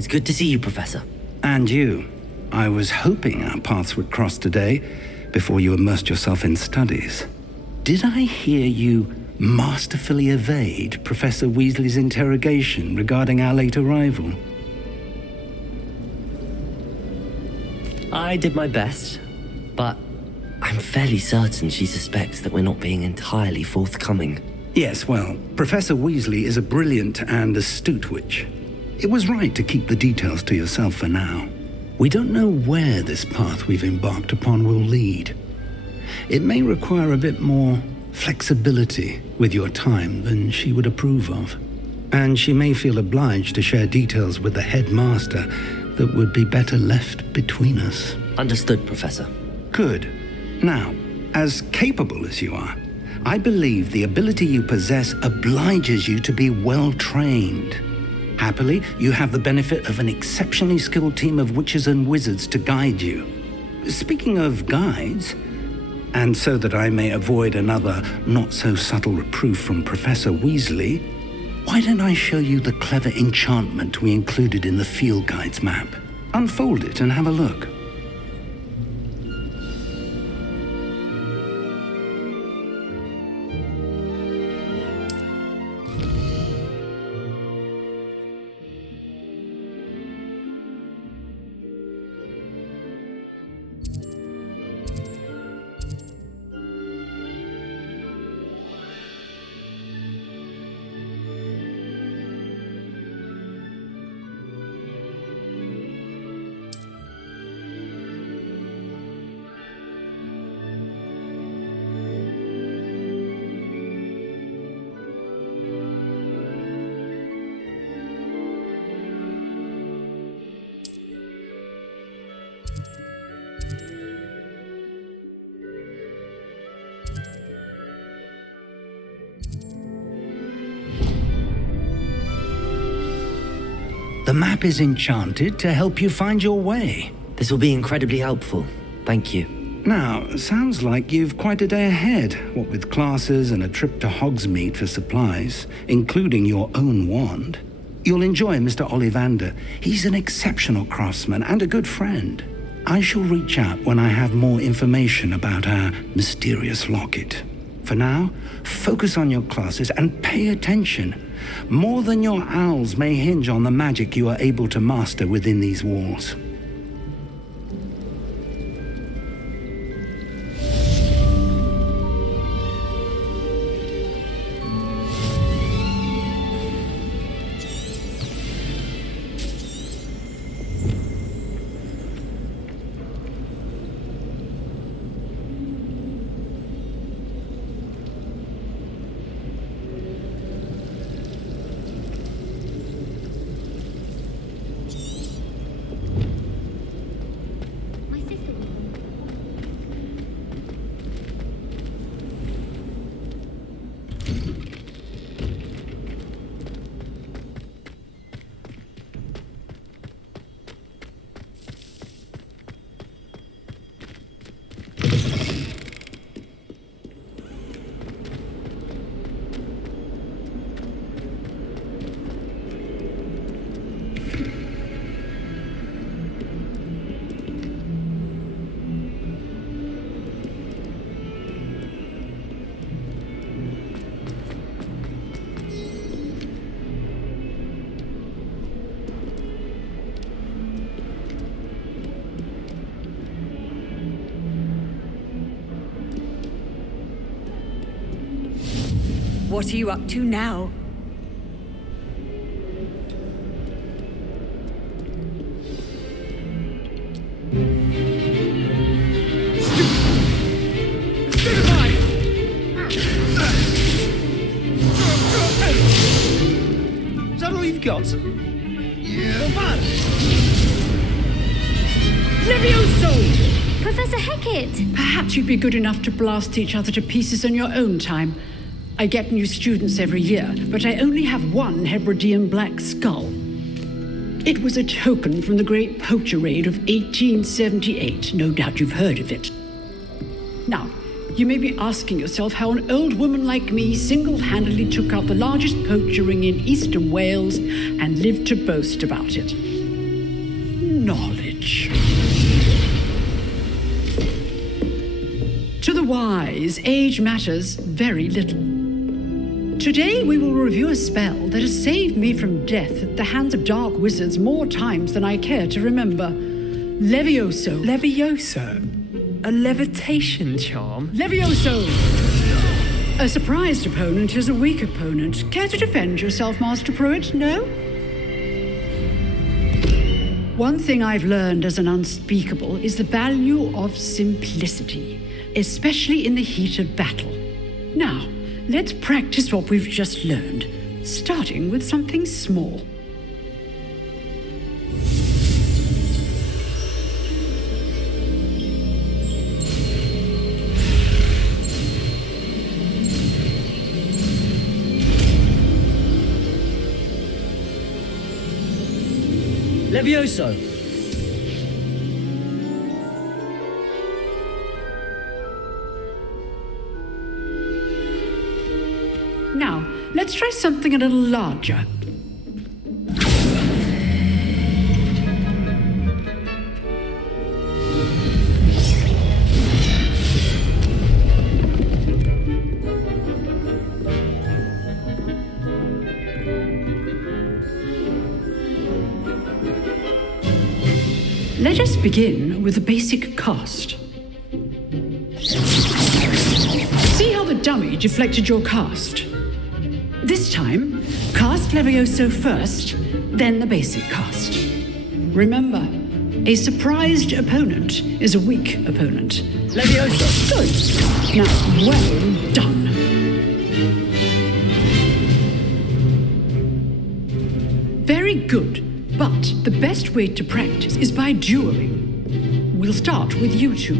It's good to see you, Professor. And you. I was hoping our paths would cross today, before you immersed yourself in studies. Did I hear you masterfully evade Professor Weasley's interrogation regarding our late arrival? I did my best, but I'm fairly certain she suspects that we're not being entirely forthcoming. Yes, well, Professor Weasley is a brilliant and astute witch. It was right to keep the details to yourself for now. We don't know where this path we've embarked upon will lead. It may require a bit more flexibility with your time than she would approve of. And she may feel obliged to share details with the headmaster that would be better left between us. Understood, Professor. Good. Now, as capable as you are, I believe the ability you possess obliges you to be well trained. Happily, you have the benefit of an exceptionally skilled team of witches and wizards to guide you. Speaking of guides, and so that I may avoid another not-so-subtle reproof from Professor Weasley, why don't I show you the clever enchantment we included in the field guide's map? Unfold it and have a look. The map is enchanted to help you find your way. This will be incredibly helpful. Thank you. Now, sounds like you've quite a day ahead, what with classes and a trip to Hogsmeade for supplies, including your own wand. You'll enjoy Mr. Ollivander. He's an exceptional craftsman and a good friend. I shall reach out when I have more information about our mysterious locket. For now, focus on your classes and pay attention. More than your owls may hinge on the magic you are able to master within these walls. What are you up to now? Is that all you've got? Yeah. Levioso! Professor Hecat! Perhaps you'd be good enough to blast each other to pieces in your own time. I get new students every year, but I only have one Hebridean black skull. It was a token from the Great Poacher Raid of 1878. No doubt you've heard of it. Now, you may be asking yourself how an old woman like me single-handedly took out the largest poacher ring in eastern Wales and lived to boast about it. knowledge. To the wise, age matters very little. Today we will review a spell that has saved me from death at the hands of dark wizards more times than I care to remember. Levioso. Levioso? A levitation charm? Levioso! A surprised opponent is a weak opponent. Care to defend yourself, Master Pruitt? No? One thing I've learned as an unspeakable is the value of simplicity, especially in the heat of battle. Now, let's practice what we've just learned, starting with something small. Levioso! Now, let's try something a little larger. Let us begin with the basic cast. See how the dummy deflected your cast? This time, cast Levioso first, then the basic cast. Remember, a surprised opponent is a weak opponent. Levioso! Good. Now, well done. Very good. But the best way to practice is by dueling. We'll start with you two.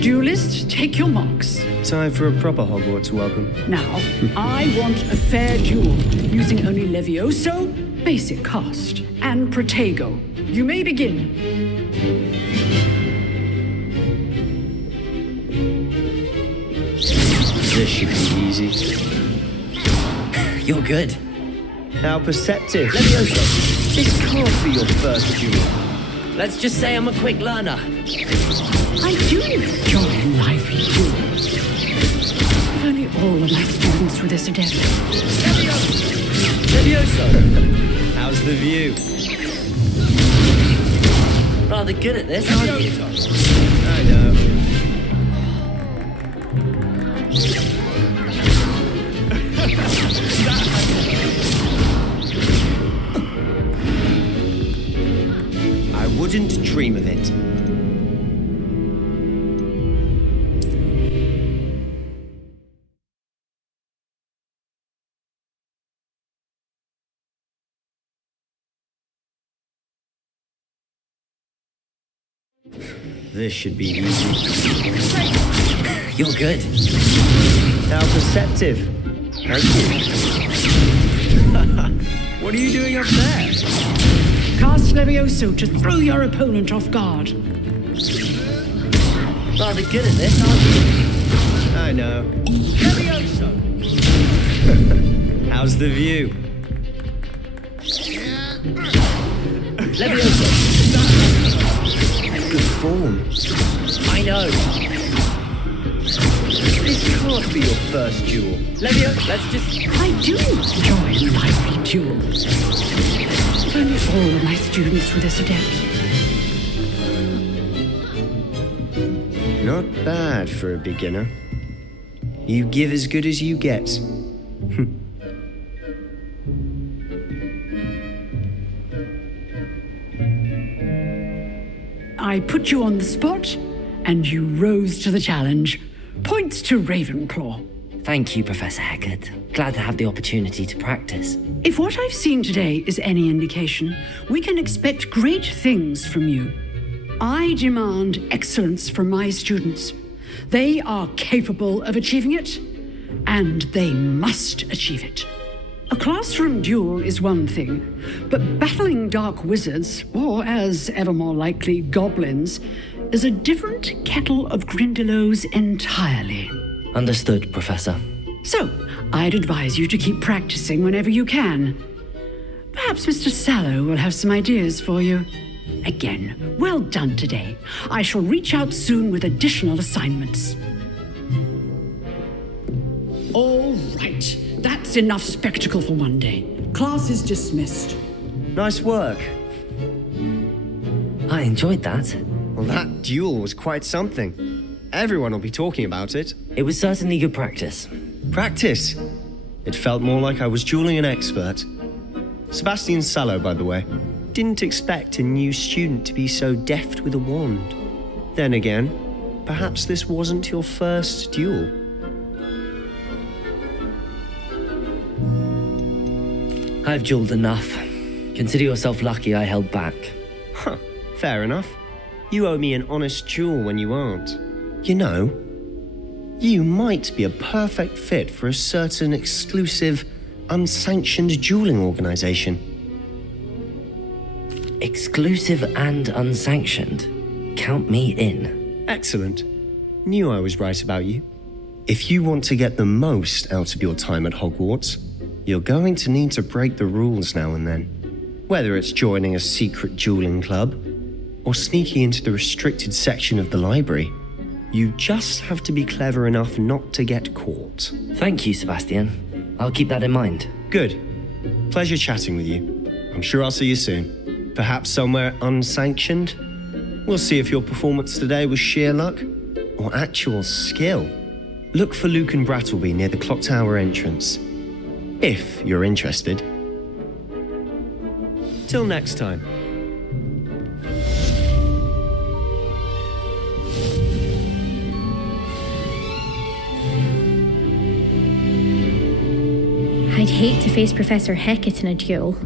Duelists, take your marks. Time for a proper Hogwarts welcome. Now, I want a fair duel, using only Levioso, basic cast, and Protego. You may begin. This should be easy. You're good. How perceptive. Levioso! This can't be your first duel. Let's just say I'm a quick learner. I do enjoy lively duels. If only all of my students were this adept. Levioso! How's the view? Rather good at this, aren't you? I know. I wouldn't dream of it. This should be easy. You're good. How perceptive. Thank you. What are you doing up there? Cast Levioso to throw your opponent off guard. Rather good at this, aren't you? I know. How's the view? Levioso! Good form. I know. This can't be your first duel. Levioso, let's just... I do enjoy lively duels. If only all of my students were this adept. Not bad for a beginner. You give as good as you get. I put you on the spot, and you rose to the challenge. Points to Ravenclaw. Thank you, Professor Heckard. Glad to have the opportunity to practice. If what I've seen today is any indication, we can expect great things from you. I demand excellence from my students. They are capable of achieving it, and they must achieve it. A classroom duel is one thing, but battling dark wizards, or as ever more likely, goblins, is a different kettle of Grindylows entirely. Understood, Professor. So, I'd advise you to keep practicing whenever you can. Perhaps Mr. Sallow will have some ideas for you. Again, well done today. I shall reach out soon with additional assignments. All right, that's enough spectacle for one day. Class is dismissed. Nice work. I enjoyed that. Well, that duel was quite something. Everyone will be talking about it. It was certainly good practice. Practice. It felt more like I was dueling an expert. Sebastian Sallow, by the way. Didn't expect a new student to be so deft with a wand. Then again, perhaps this wasn't your first duel. I've dueled enough. Consider yourself lucky I held back. Huh, fair enough. You owe me an honest duel when you aren't. You know, you might be a perfect fit for a certain exclusive, unsanctioned dueling organization. Exclusive and unsanctioned. Count me in. Excellent. Knew I was right about you. If you want to get the most out of your time at Hogwarts, you're going to need to break the rules now and then. Whether it's joining a secret dueling club, or sneaking into the restricted section of the library, you just have to be clever enough not to get caught. Thank you, Sebastian. I'll keep that in mind. Good. Pleasure chatting with you. I'm sure I'll see you soon. Perhaps somewhere unsanctioned? We'll see if your performance today was sheer luck or actual skill. Look for Luke and Brattleby near the clock tower entrance, if you're interested. Till next time. I'd hate to face Professor Hecat in a duel.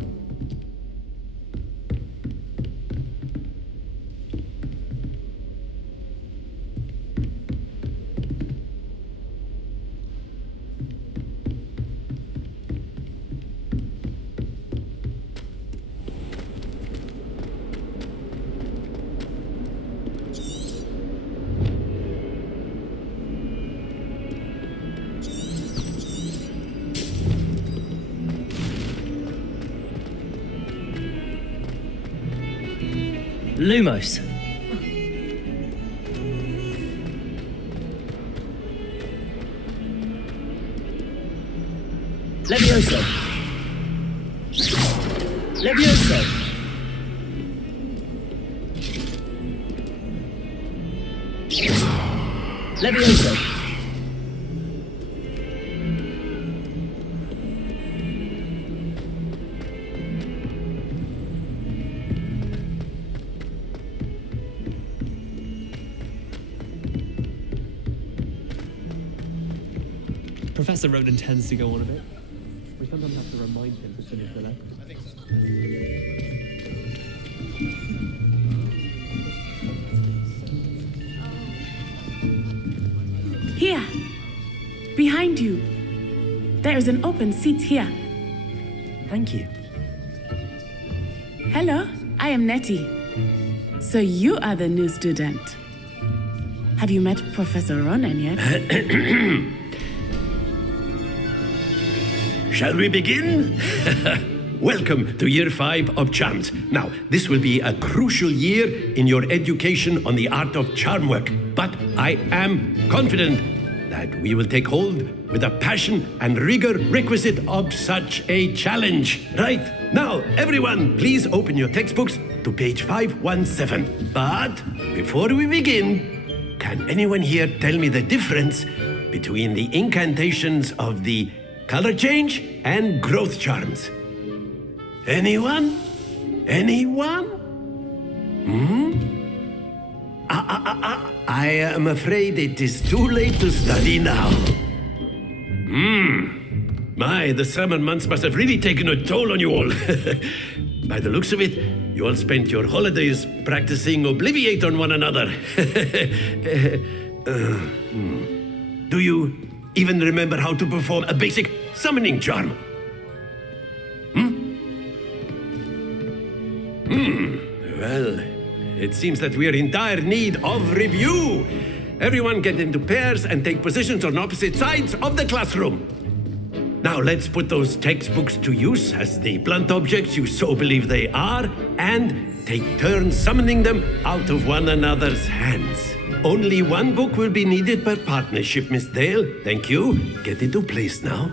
Lumos. Levioso. Levioso. Levioso. Professor Roden tends to go on a bit. We sometimes have to remind him to finish the lesson. Here, behind you. There is an open seat here. Thank you. Hello, I am Nettie. So you are the new student. Have you met Professor Ronen yet? Shall we begin? Welcome to Year 5 of Charms. Now, this will be a crucial year in your education on the art of charm work, but I am confident that we will take hold with the passion and rigor requisite of such a challenge. Right, now, everyone, please open your textbooks to page 517. But before we begin, can anyone here tell me the difference between the incantations of the color change and growth charms? Anyone? Anyone? I am afraid it is too late to study now. My, the summer months must have really taken a toll on you all. By the looks of it, you all spent your holidays practicing Obliviate on one another. Do you even remember how to perform a basic summoning charm? Well, it seems that we are in dire need of review. Everyone get into pairs and take positions on opposite sides of the classroom. Now let's put those textbooks to use as the blunt objects you so believe they are, and take turns summoning them out of one another's hands. Only one book will be needed per partnership, Miss Dale. Thank you. Get into place now.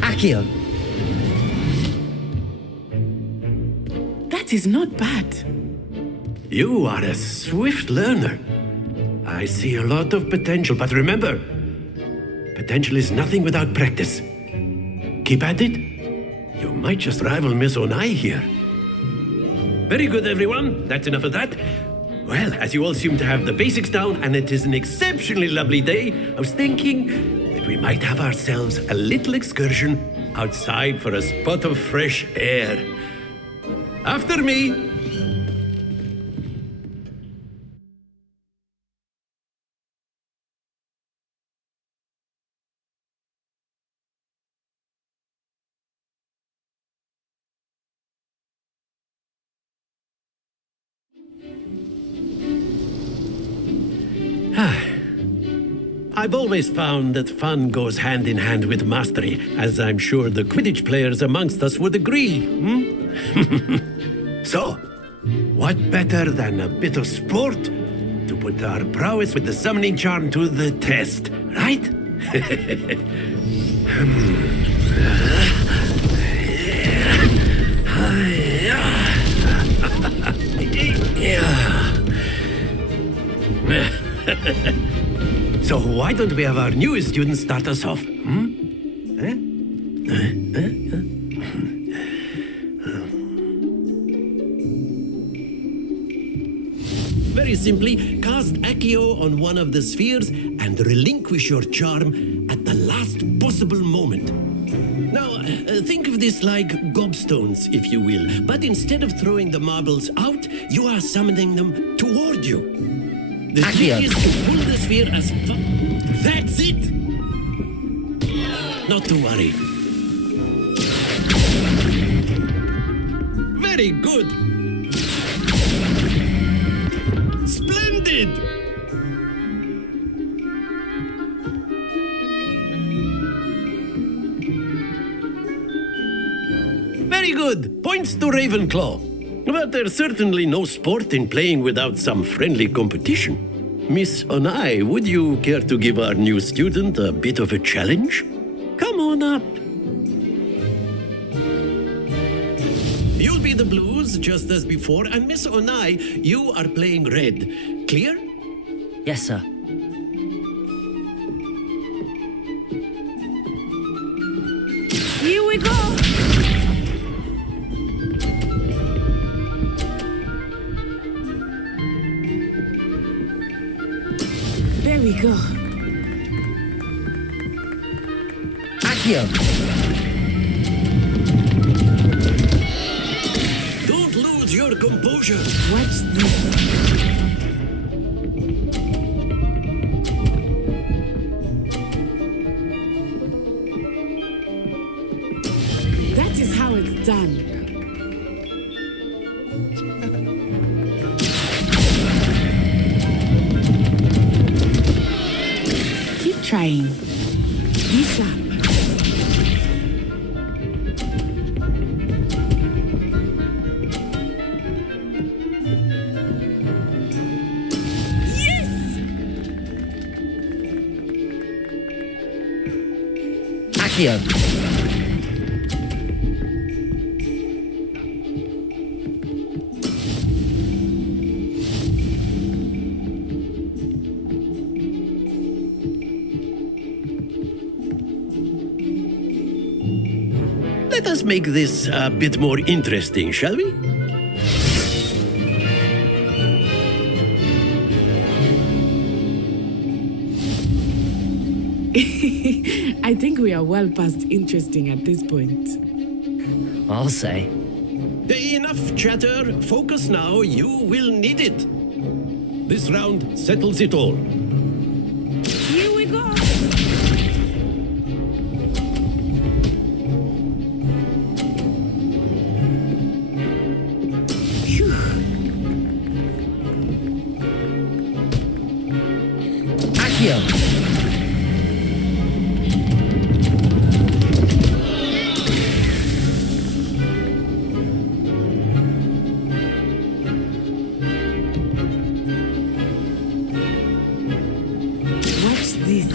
Accio! That is not bad. You are a swift learner. I see a lot of potential, but remember, potential is nothing without practice. Keep at it. You might just rival Miss Onai here. Very good, everyone. That's enough of that. Well, as you all seem to have the basics down, and it is an exceptionally lovely day, I was thinking that we might have ourselves a little excursion outside for a spot of fresh air. After me. I've always found that fun goes hand in hand with mastery, as I'm sure the Quidditch players amongst us would agree. So, what better than a bit of sport to put our prowess with the summoning charm to the test, right? So why don't we have our newest student start us off? Very simply, cast Accio on one of the spheres and relinquish your charm at the last possible moment. Now, think of this like gobstones, if you will, but instead of throwing the marbles out, you are summoning them toward you. The trick is to pull the sphere as far... That's it! Not to worry. Very good! Splendid! Very good! Points to Ravenclaw. But there's certainly no sport in playing without some friendly competition. Miss Onai, would you care to give our new student a bit of a challenge? Come on up. You'll be the blues, just as before, and Miss Onai, you are playing red. Clear? Yes, sir. Here we go! There we go. Accio! Don't lose your composure. Watch this. That is how it's done. Keep trying. Be sharp. Accio! Let us make this a bit more interesting, shall we? I think we are well past interesting at this point. I'll say. Enough chatter. Focus now. You will need it. This round settles it all. Here we go! Accio. Watch this.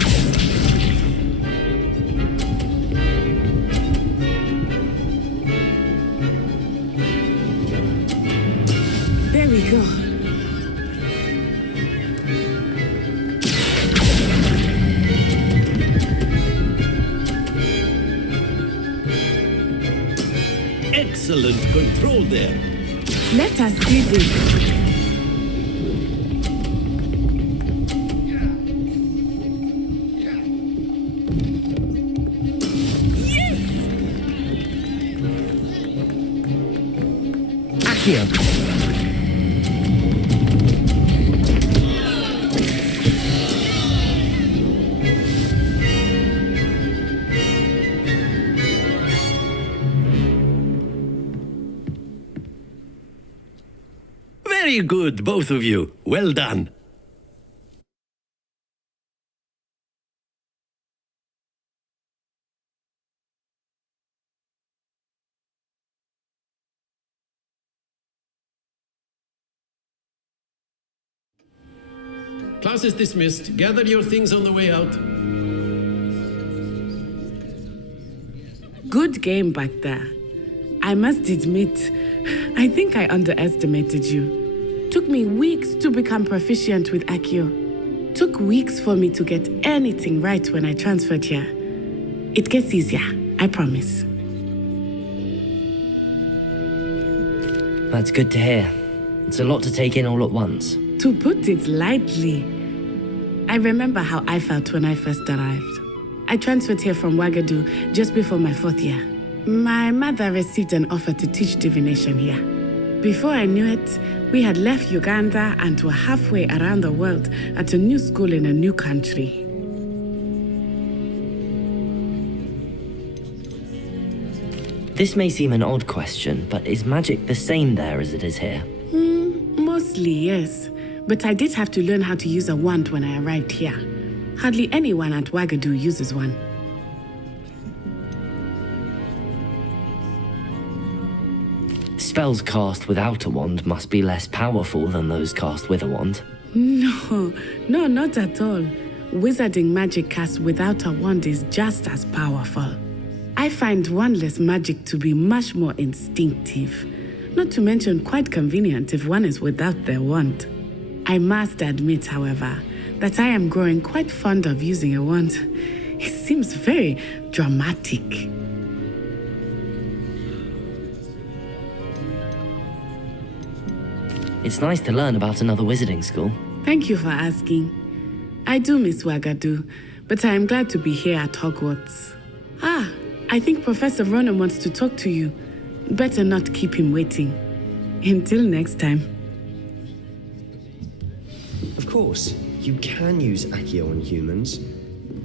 There we go. Excellent control there. Let us do this. Accio. Very good, both of you. Well done. Class is dismissed. Gather your things on the way out. Good game back there. I must admit, I think I underestimated you. Took me weeks to become proficient with Accio. Took weeks for me to get anything right when I transferred here. It gets easier, I promise. That's good to hear. It's a lot to take in all at once. To put it lightly, I remember how I felt when I first arrived. I transferred here from Ouagadougou just before my 4th year. My mother received an offer to teach divination here. Before I knew it, we had left Uganda and were halfway around the world at a new school in a new country. This may seem an odd question, but is magic the same there as it is here? Mostly, yes. But I did have to learn how to use a wand when I arrived here. Hardly anyone at Ouagadougou uses one. Spells cast without a wand must be less powerful than those cast with a wand. No, not at all. Wizarding magic cast without a wand is just as powerful. I find wandless magic to be much more instinctive. Not to mention quite convenient if one is without their wand. I must admit, however, that I am growing quite fond of using a wand. It seems very dramatic. It's nice to learn about another wizarding school. Thank you for asking. I do miss Ouagadougou, but I am glad to be here at Hogwarts. I think Professor Ronan wants to talk to you. Better not keep him waiting. Until next time. Of course, you can use Accio on humans,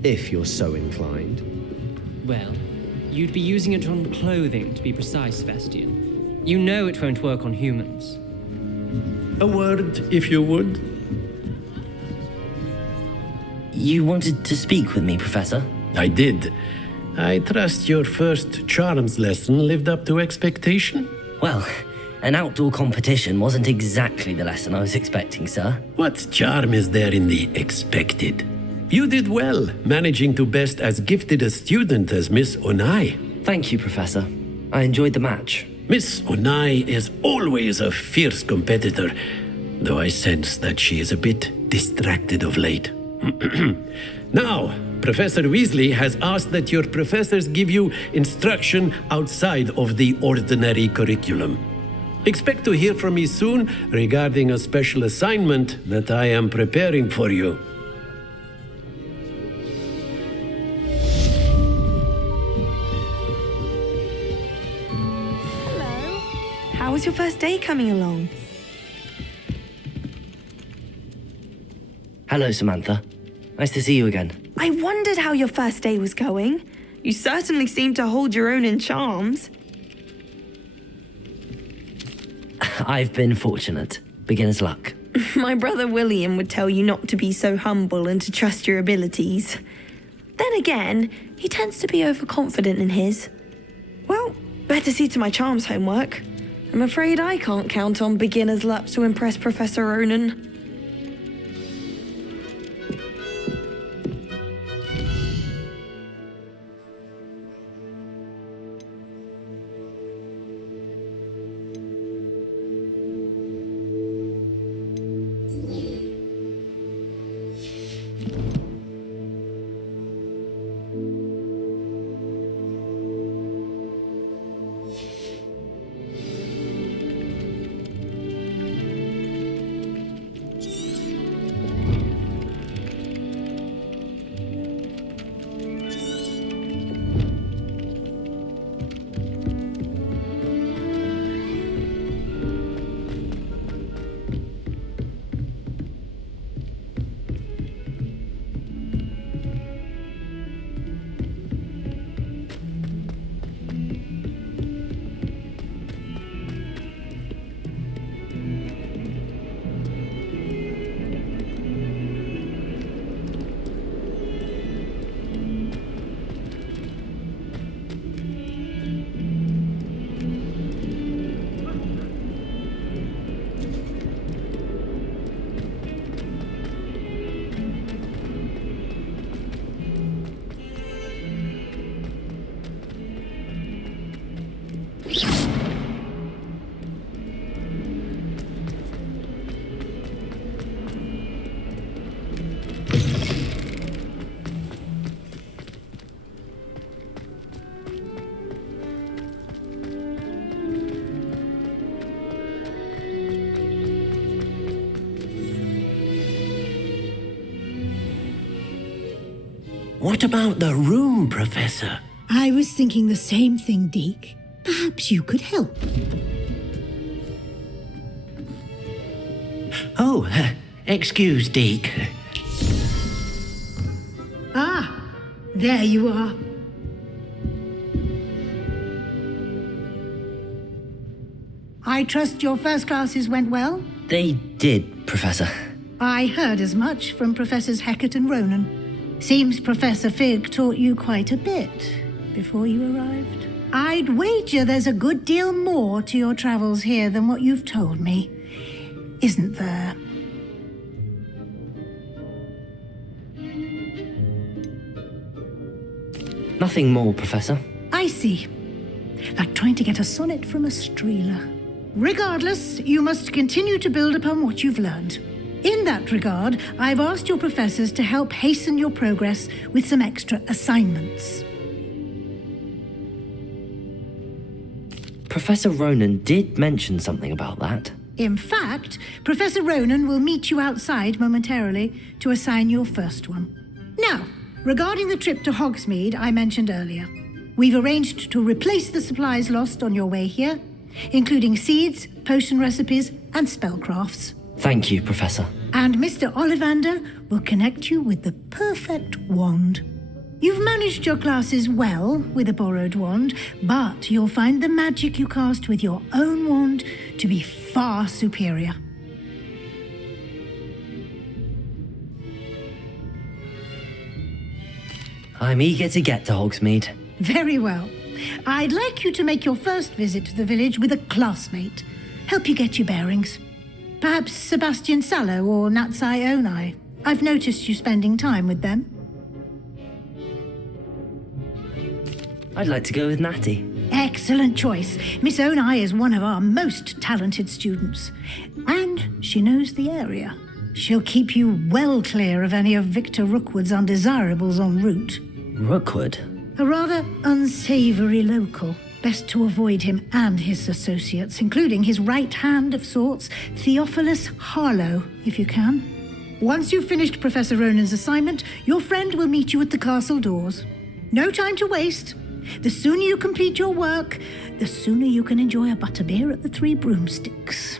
if you're so inclined. Well, you'd be using it on clothing, to be precise, Sebastian. You know it won't work on humans. A word, if you would. You wanted to speak with me, Professor? I did. I trust your first charms lesson lived up to expectation? Well, an outdoor competition wasn't exactly the lesson I was expecting, sir. What charm is there in the expected? You did well, managing to best as gifted a student as Miss Onai. Thank you, Professor. I enjoyed the match. Miss Onai is always a fierce competitor, though I sense that she is a bit distracted of late. Now, Professor Weasley has asked that your professors give you instruction outside of the ordinary curriculum. Expect to hear from me soon regarding a special assignment that I am preparing for you. Hello. How was your first day coming along? Hello, Samantha. Nice to see you again. I wondered how your first day was going. You certainly seem to hold your own in charms. I've been fortunate. Beginner's luck. My brother William would tell you not to be so humble and to trust your abilities. Then again, he tends to be overconfident in his. Well, better see to my charms homework. I'm afraid I can't count on beginner's luck to impress Professor Ronan. What about the room, Professor? I was thinking the same thing, Deke. Perhaps you could help. Oh, excuse, Deke. Ah, there you are. I trust your first classes went well? They did, Professor. I heard as much from Professors Hecat and Ronan. Seems Professor Fig taught you quite a bit before you arrived. I'd wager there's a good deal more to your travels here than what you've told me, isn't there? Nothing more, Professor. I see. Like trying to get a sonnet from a streeler. Regardless, you must continue to build upon what you've learned. In that regard, I've asked your professors to help hasten your progress with some extra assignments. Professor Ronan did mention something about that. In fact, Professor Ronan will meet you outside momentarily to assign your first one. Now, regarding the trip to Hogsmeade I mentioned earlier, we've arranged to replace the supplies lost on your way here, including seeds, potion recipes, and spellcrafts. Thank you, Professor. And Mr. Ollivander will connect you with the perfect wand. You've managed your classes well with a borrowed wand, but you'll find the magic you cast with your own wand to be far superior. I'm eager to get to Hogsmeade. Very well. I'd like you to make your first visit to the village with a classmate. Help you get your bearings. Perhaps Sebastian Sallow or Natsai Onai. I've noticed you spending time with them. I'd like to go with Natty. Excellent choice. Miss Onai is one of our most talented students. And she knows the area. She'll keep you well clear of any of Victor Rookwood's undesirables en route. Rookwood? A rather unsavory local. Best to avoid him and his associates, including his right hand of sorts, Theophilus Harlow, if you can. Once you've finished Professor Ronan's assignment, your friend will meet you at the castle doors. No time to waste. The sooner you complete your work, the sooner you can enjoy a butterbeer at the Three Broomsticks.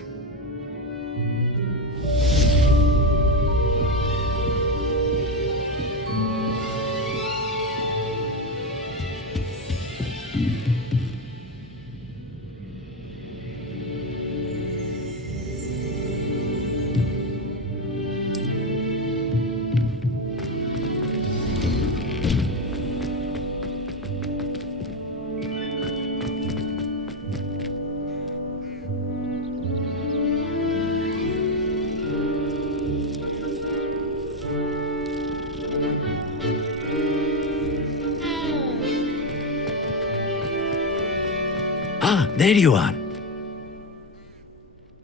Ah, there you are.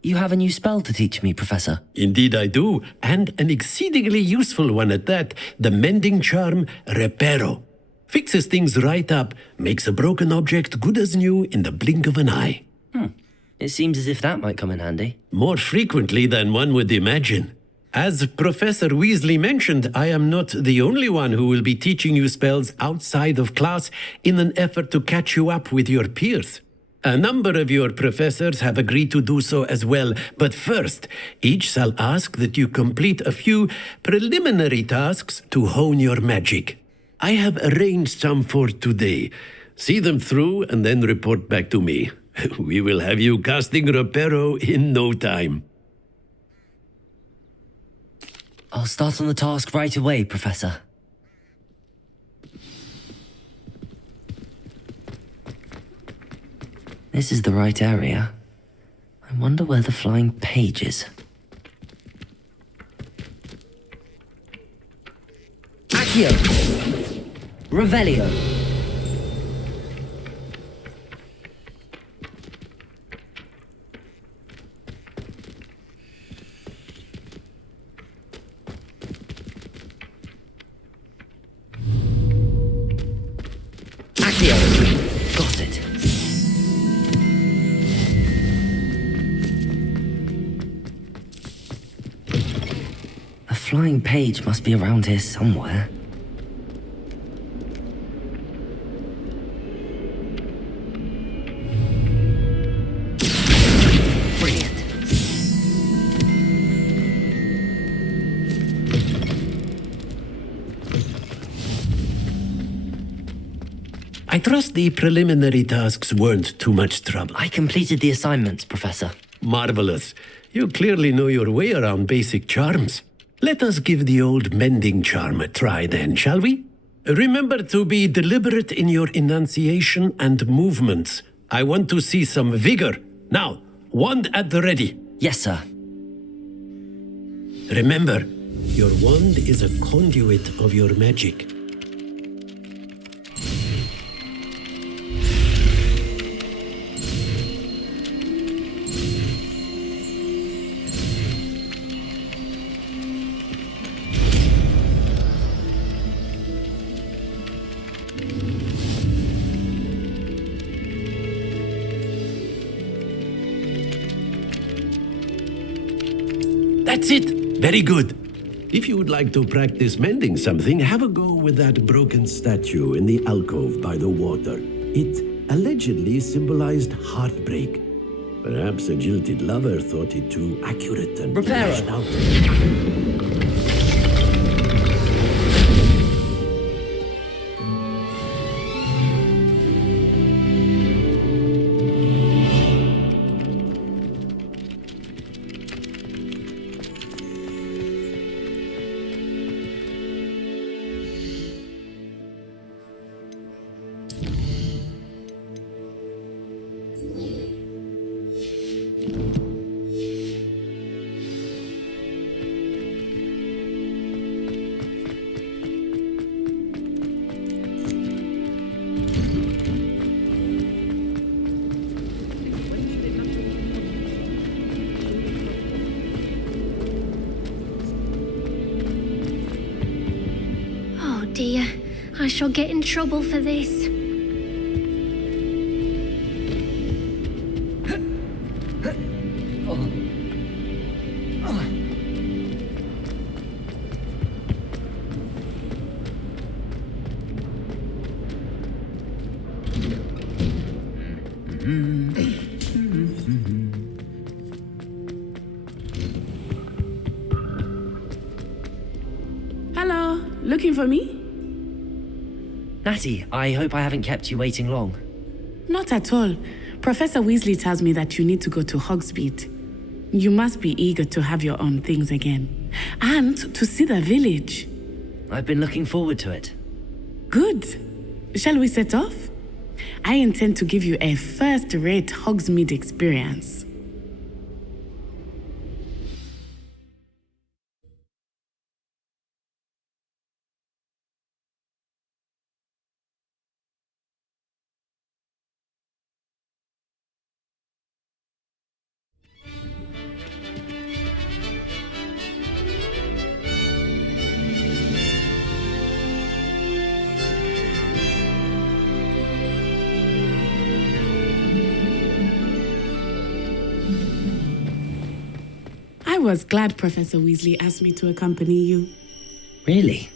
You have a new spell to teach me, Professor. Indeed I do, and an exceedingly useful one at that. The mending charm, Reparo. Fixes things right up, makes a broken object good as new in the blink of an eye. It seems as if that might come in handy. More frequently than one would imagine. As Professor Weasley mentioned, I am not the only one who will be teaching you spells outside of class in an effort to catch you up with your peers. A number of your professors have agreed to do so as well, but first, each shall ask that you complete a few preliminary tasks to hone your magic. I have arranged some for today. See them through and then report back to me. We will have you casting Reparo in no time. I'll start on the task right away, Professor. This is the right area. I wonder where the flying page is. Accio! Revelio! Accio! Got it. A flying page must be around here somewhere. Brilliant. I trust the preliminary tasks weren't too much trouble. I completed the assignments, Professor. Marvelous. You clearly know your way around basic charms. Let us give the old mending charm a try then, shall we? Remember to be deliberate in your enunciation and movements. I want to see some vigor. Now, wand at the ready. Yes, sir. Remember, your wand is a conduit of your magic. That's it. Very good. If you would like to practice mending something, have a go with that broken statue in the alcove by the water. It allegedly symbolized heartbreak. Perhaps a jilted lover thought it too accurate and Reparo. lashed out. Oh dear, I shall get in trouble for this. Hello, looking for me? Natty, I hope I haven't kept you waiting long. Not at all. Professor Weasley tells me that you need to go to Hogsmeade. You must be eager to have your own things again. And to see the village. I've been looking forward to it. Good. Shall we set off? I intend to give you a first-rate Hogsmeade experience. was glad Professor Weasley asked me to accompany you. Really?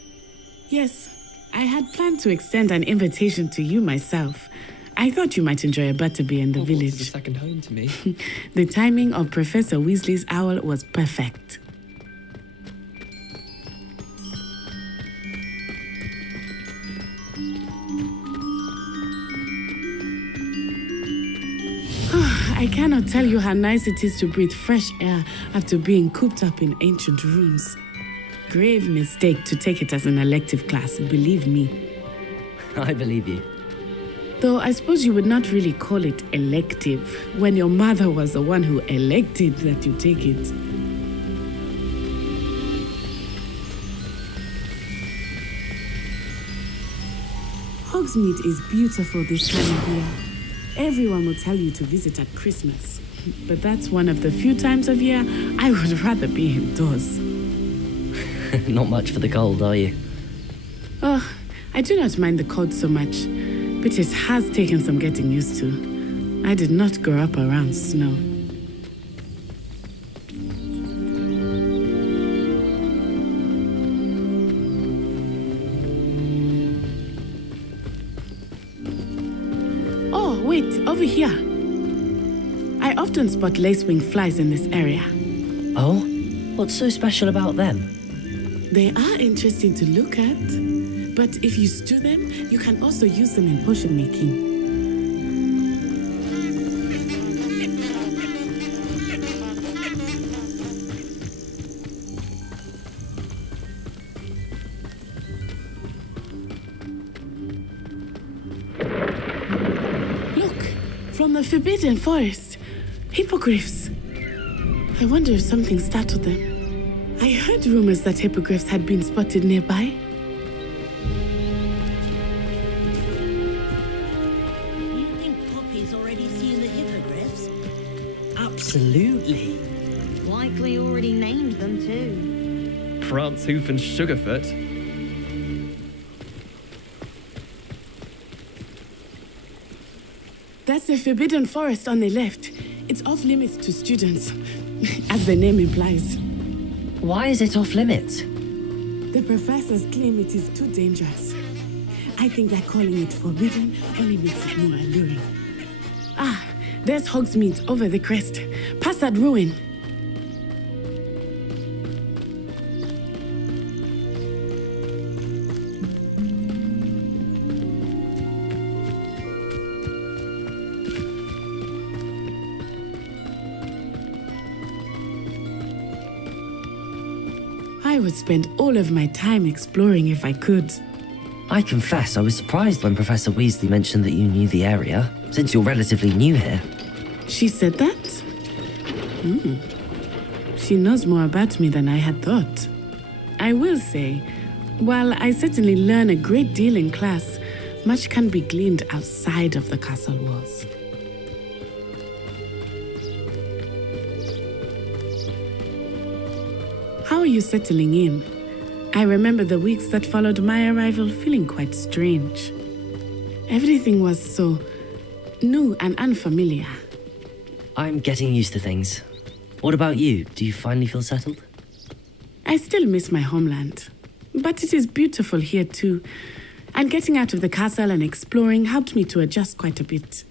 Yes, I had planned to extend an invitation to you myself. I thought you might enjoy a butterbeer in the Hogwarts village. is a second home to me. The timing of Professor Weasley's owl was perfect. I cannot tell you how nice it is to breathe fresh air after being cooped up in ancient rooms. Grave mistake to take it as an elective class, believe me. I believe you. Though I suppose you would not really call it elective when your mother was the one who elected that you take it. Hogsmeade is beautiful this time of year. Everyone will tell you to visit at Christmas. But that's one of the few times of year I would rather be indoors. Not much for the cold, are you? Oh, I do not mind the cold so much, but it has taken some getting used to. I did not grow up around snow. Oh, wait, over here. I often spot lacewing flies in this area. Oh? What's so special about them? They are interesting to look at, but if you stew them, you can also use them in potion making. Look, from the Forbidden Forest, hippogriffs. I wonder if something startled them. I heard rumors that hippogriffs had been spotted nearby. You think Poppy's already seen the hippogriffs? Absolutely. Likely already named them too. Prance, Hoof, and Sugarfoot. That's the Forbidden Forest on the left. It's off limits to students, as the name implies. Why is it off limits? The professors claim it is too dangerous. I think that calling it forbidden only makes it more alluring. Ah, there's Hogsmeade over the crest. Past that ruin. I would spend all of my time exploring if I could. I confess I was surprised when Professor Weasley mentioned that you knew the area, since you're relatively new here. She said that? She knows more about me than I had thought. I will say, while I certainly learn a great deal in class, much can be gleaned outside of the castle walls. How are you settling in? I remember the weeks that followed my arrival feeling quite strange. Everything was so new and unfamiliar. I'm getting used to things. What about you? Do you finally feel settled? I still miss my homeland, but it is beautiful here too. And getting out of the castle and exploring helped me to adjust quite a bit.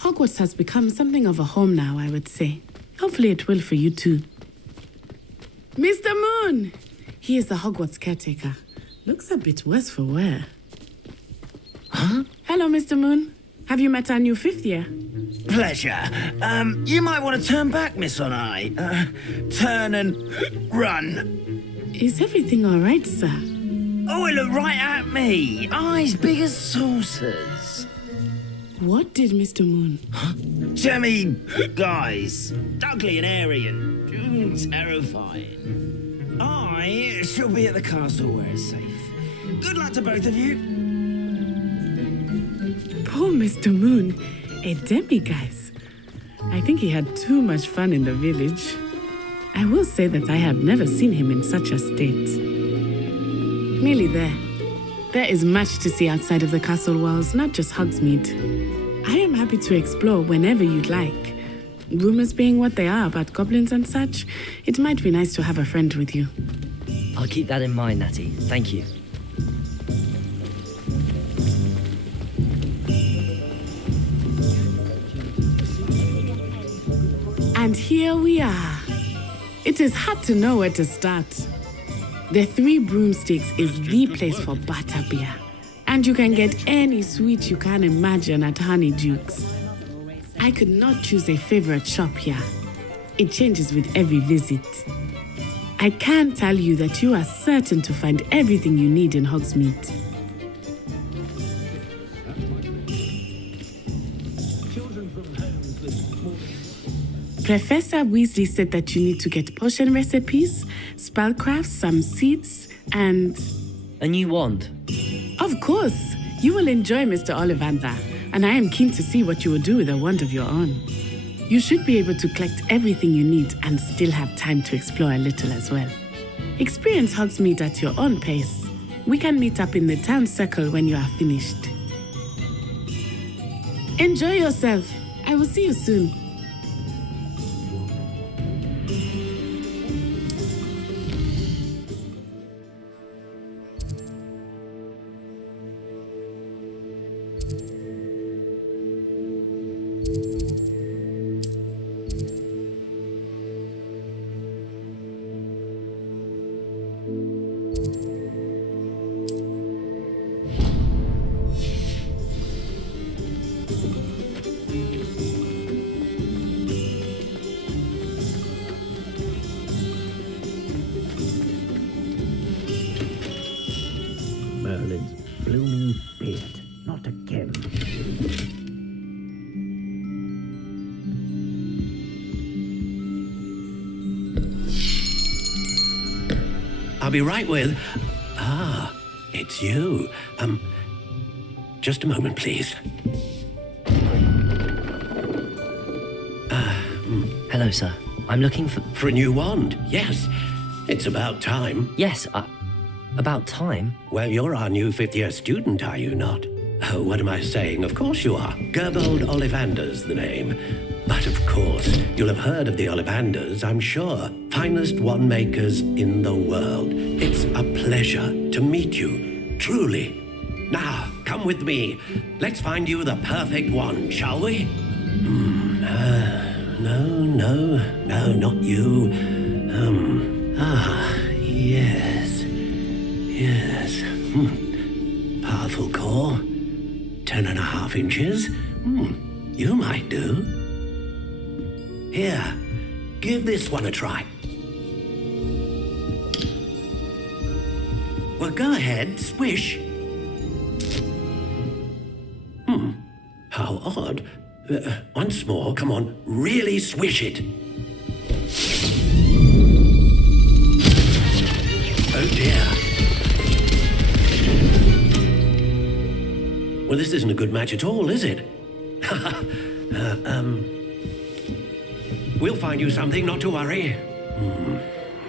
Hogwarts has become something of a home now, I would say. Hopefully it will for you too. Mr. Moon! He is the Hogwarts caretaker. Looks a bit worse for wear. Huh? Hello, Mr. Moon. Have you met our new fifth year? Pleasure. You might want to turn back, Miss On-Eye. Turn and run. Is everything all right, sir? Oh, it looked right at me. Eyes big as saucers. What did Mr. Moon? Jemmy, guys. Ugly and airy and terrifying. I shall be at the castle where it's safe. Good luck to both of you. Poor Mr. Moon, a demiguise. I think he had too much fun in the village. I will say that I have never seen him in such a state. Nearly there. There is much to see outside of the castle walls, not just Hogsmeade. I am happy to explore whenever you'd like. Rumors being what they are about goblins and such, it might be nice to have a friend with you. I'll keep that in mind, Natty. Thank you. And here we are. It is hard to know where to start. The Three Broomsticks is the place for butterbeer. And you can get any sweet you can imagine at Honeyduke's. I could not choose a favorite shop here. It changes with every visit. I can tell you that you are certain to find everything you need in Hogsmeade. Professor Weasley said that you need to get potion recipes, spellcrafts, some seeds, and... A new wand. Of course! You will enjoy Mr. Ollivander, and I am keen to see what you will do with a wand of your own. You should be able to collect everything you need and still have time to explore a little as well. Experience Hogsmeade at your own pace. We can meet up in the town circle when you are finished. Enjoy yourself. I will see you soon. Merlin's blooming beard. Not again. I'll be right with... Ah, it's you. Just a moment, please. Hello, sir. I'm looking for... For a new wand, yes. It's about time. Yes, about time? Well, you're our new fifth-year student, are you not? Oh, what am I saying? Of course you are. Gerbold Ollivander's the name. But of course, you'll have heard of the Ollivanders, I'm sure. Finest wand makers in the world. It's a pleasure to meet you, truly. Now, come with me. Let's find you the perfect wand, shall we? No, not you. Yes. Powerful core. 10.5 inches. You might do. Here, give this one a try. Well, go ahead, swish. How odd. Once more, come on, really swish it. Oh dear. Well, this isn't a good match at all, is it? We'll find you something, not to worry.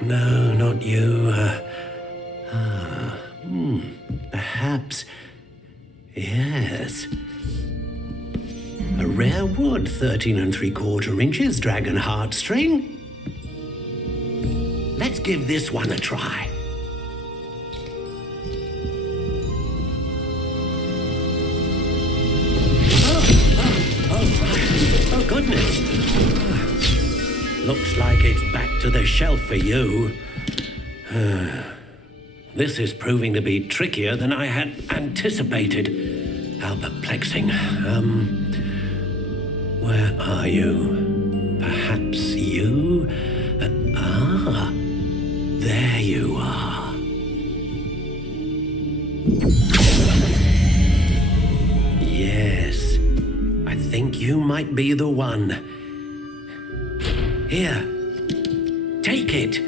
No, not you. Perhaps. Yes. A rare wood, 13 3/4 inches, dragon heartstring. Let's give this one a try. Oh, goodness. Looks like it's back to the shelf for you. This is proving to be trickier than I had anticipated. How perplexing. Where are you? Perhaps you? There you are. Yes, I think you might be the one. Here, take it.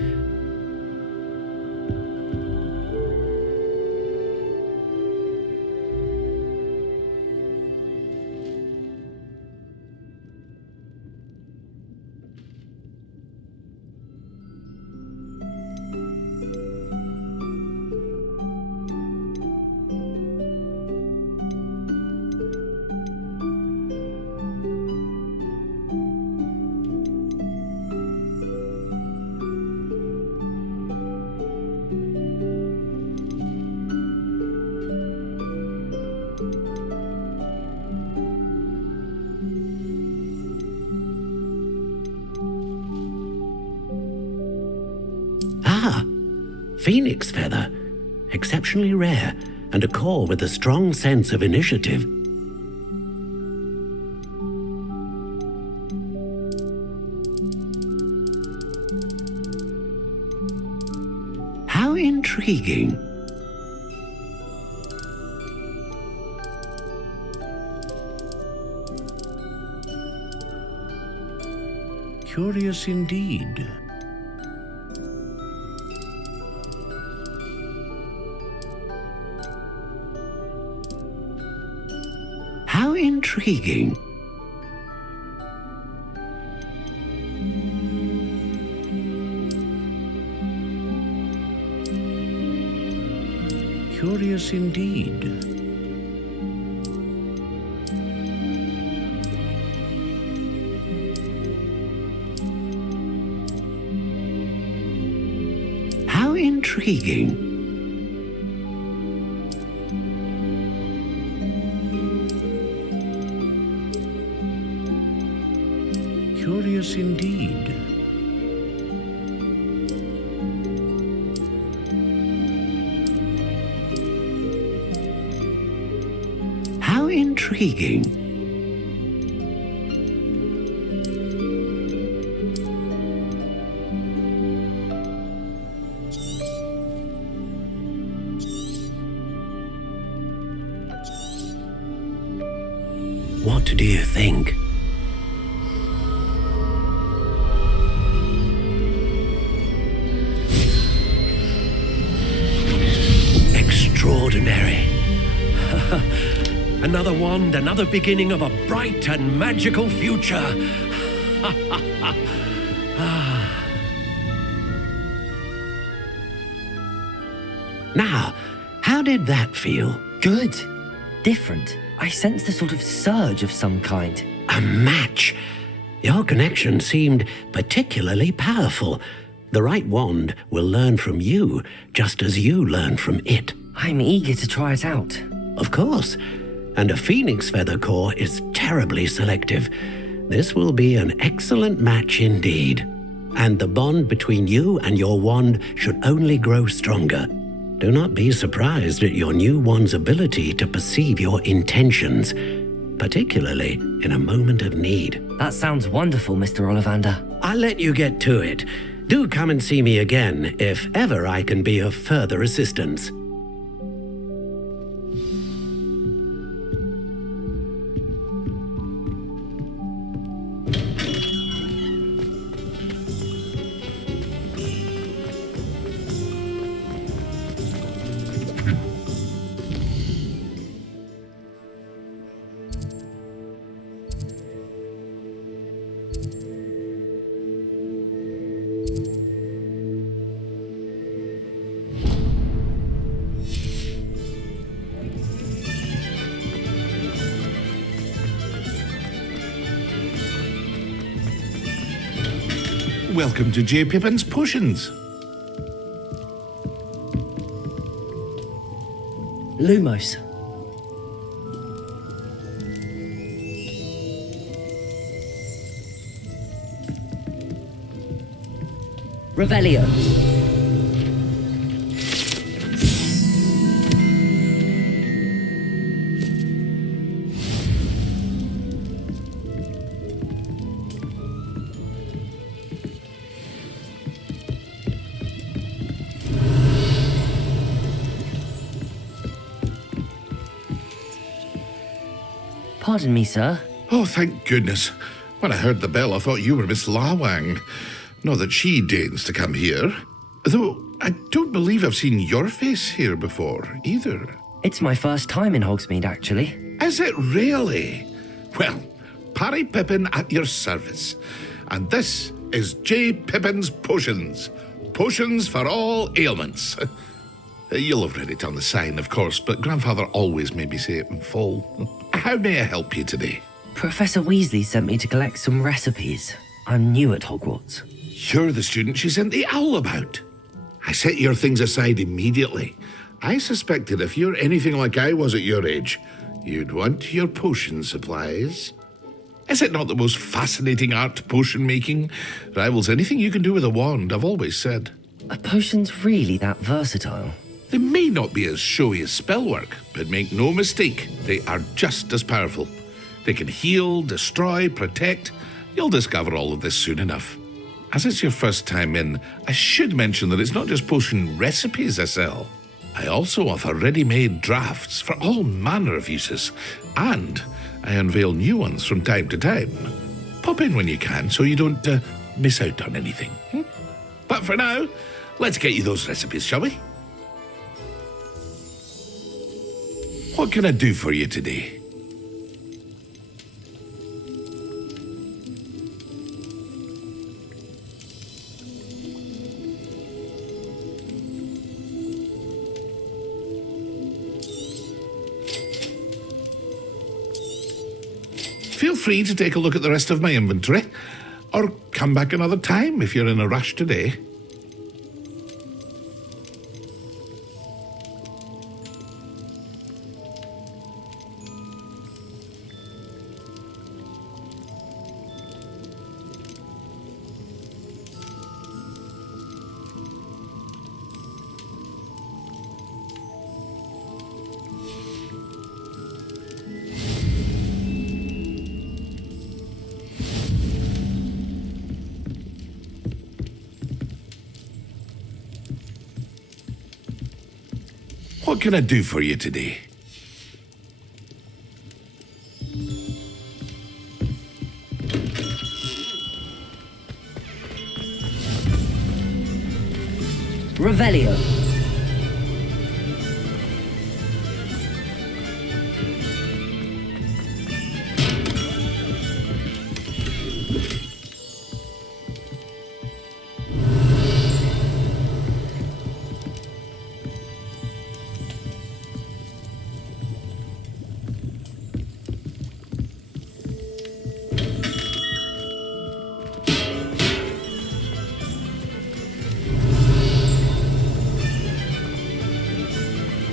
phoenix feather. Exceptionally rare, and a core with a strong sense of initiative. How intriguing. Curious indeed. How intriguing. Curious indeed. How intriguing. Curious indeed. How intriguing. What do you think? Extraordinary. Another wand, another beginning of a bright and magical future. Now, how did that feel? Good. Different. I sensed a sort of surge of some kind. A match. Your connection seemed particularly powerful. The right wand will learn from you, just as you learn from it. I'm eager to try it out. Of course. And a phoenix feather core is terribly selective. This will be an excellent match indeed. And the bond between you and your wand should only grow stronger. Do not be surprised at your new wand's ability to perceive your intentions, particularly in a moment of need. That sounds wonderful, Mr. Ollivander. I'll let you get to it. Do come and see me again if ever I can be of further assistance. Welcome to J. Pippin's Potions. Lumos. Revelio. Pardon me, sir. Oh, thank goodness. When I heard the bell, I thought you were Miss Lawang. Not that she deigns to come here. Though I don't believe I've seen your face here before, either. It's my first time in Hogsmeade, actually. Is it really? Well, Parry Pippin at your service. And this is J. Pippin's Potions. Potions for all ailments. You'll have read it on the sign, of course, but Grandfather always made me say it in full. How may I help you today? Professor Weasley sent me to collect some recipes. I'm new at Hogwarts. You're the student she sent the owl about. I set your things aside immediately. I suspected if you're anything like I was at your age, you'd want your potion supplies. Is it not the most fascinating art, potion making? Rivals anything you can do with a wand, I've always said. Are potions really that versatile? They may not be as showy as spellwork, but make no mistake, they are just as powerful. They can heal, destroy, protect. You'll discover all of this soon enough. As it's your first time in, I should mention that it's not just potion recipes I sell. I also offer ready-made drafts for all manner of uses, and I unveil new ones from time to time. Pop in when you can so you don't miss out on anything. But for now, let's get you those recipes, shall we? What can I do for you today? Feel free to take a look at the rest of my inventory, or come back another time if you're in a rush today. What can I do for you today? Revelio.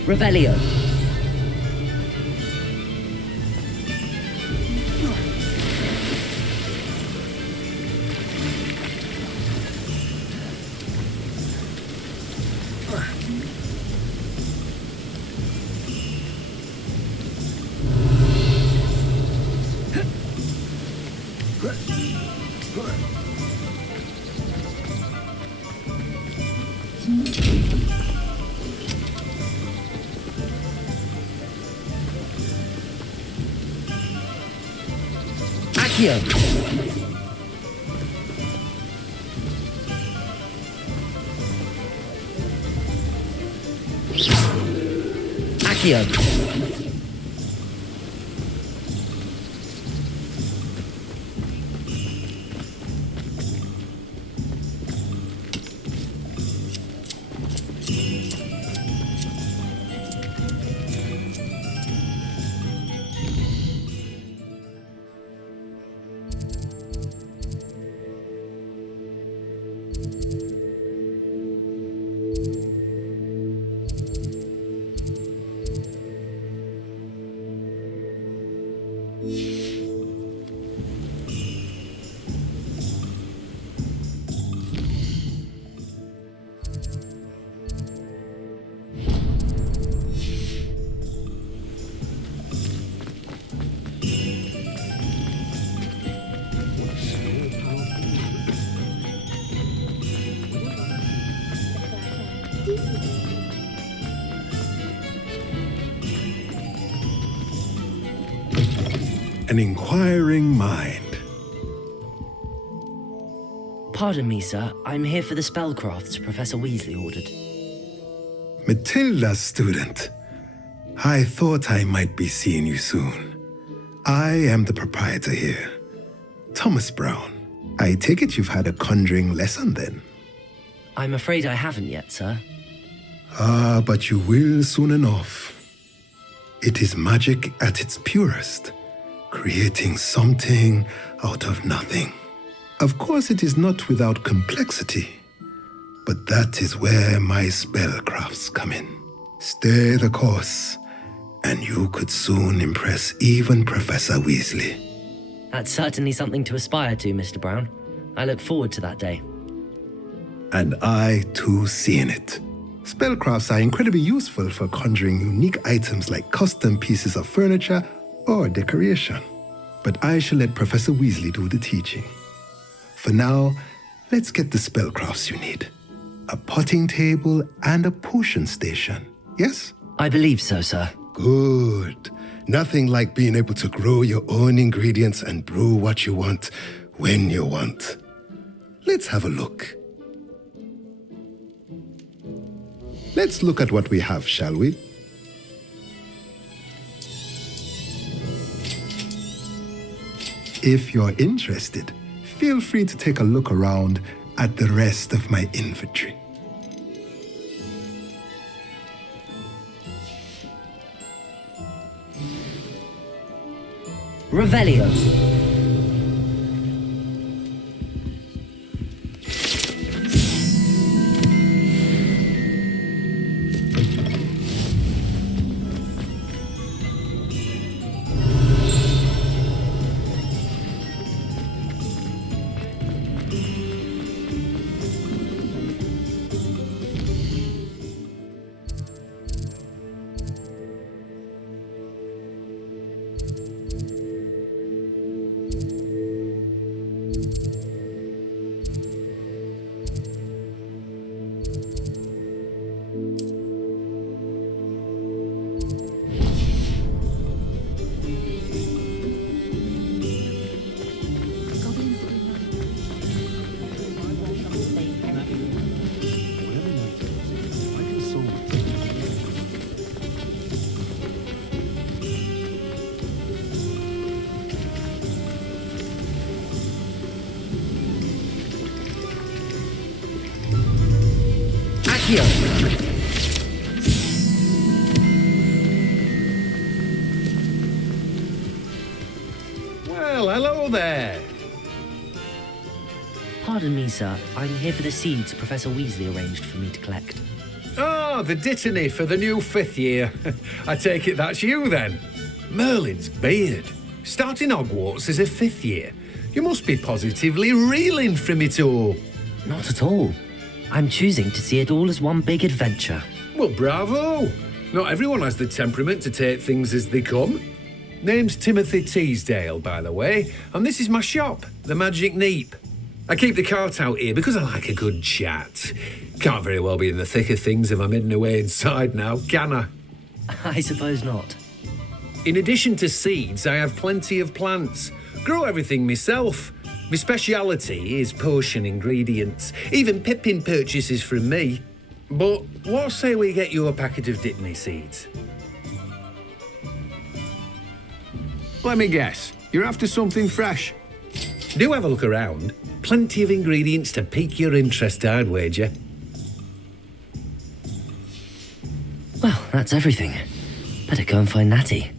Revelio. Accio. Accio. An inquiring mind. Pardon me, sir. I'm here for the spellcrafts Professor Weasley ordered. Matilda's student. I thought I might be seeing you soon. I am the proprietor here, Thomas Brown. I take it you've had a conjuring lesson then? I'm afraid I haven't yet, sir. Ah, but you will soon enough. It is magic at its purest, creating something out of nothing. Of course, it is not without complexity, but that is where my spellcrafts come in. Stay the course, and you could soon impress even Professor Weasley. That's certainly something to aspire to, Mr. Brown. I look forward to that day. And I too see in it. Spellcrafts are incredibly useful for conjuring unique items like custom pieces of furniture or decoration. But I shall let Professor Weasley do the teaching. For now, let's get the spellcrafts you need. A potting table and a potion station, yes? I believe so, sir. Good. Nothing like being able to grow your own ingredients and brew what you want when you want. Let's have a look. Let's look at what we have, shall we? If you're interested, feel free to take a look around at the rest of my inventory. Revelio. Well, hello there. Pardon me, sir. I'm here for the seeds Professor Weasley arranged for me to collect. Oh, the dittany for the new 5th year. I take it that's you then. Merlin's beard. Starting Hogwarts as a 5th year. You must be positively reeling from it all. Not at all. I'm choosing to see it all as one big adventure. Well, bravo. Not everyone has the temperament to take things as they come. Name's Timothy Teasdale, by the way, and this is my shop, the Magic Neep. I keep the cart out here because I like a good chat. Can't very well be in the thick of things if I'm hidden away inside now, can I? I suppose not. In addition to seeds, I have plenty of plants. Grow everything myself. My speciality is potion ingredients. Even Pippin purchases from me. But what say we get you a packet of Dittany seeds? Let me guess. You're after something fresh. Do have a look around. Plenty of ingredients to pique your interest, I'd wager. Well, that's everything. Better go and find Natty.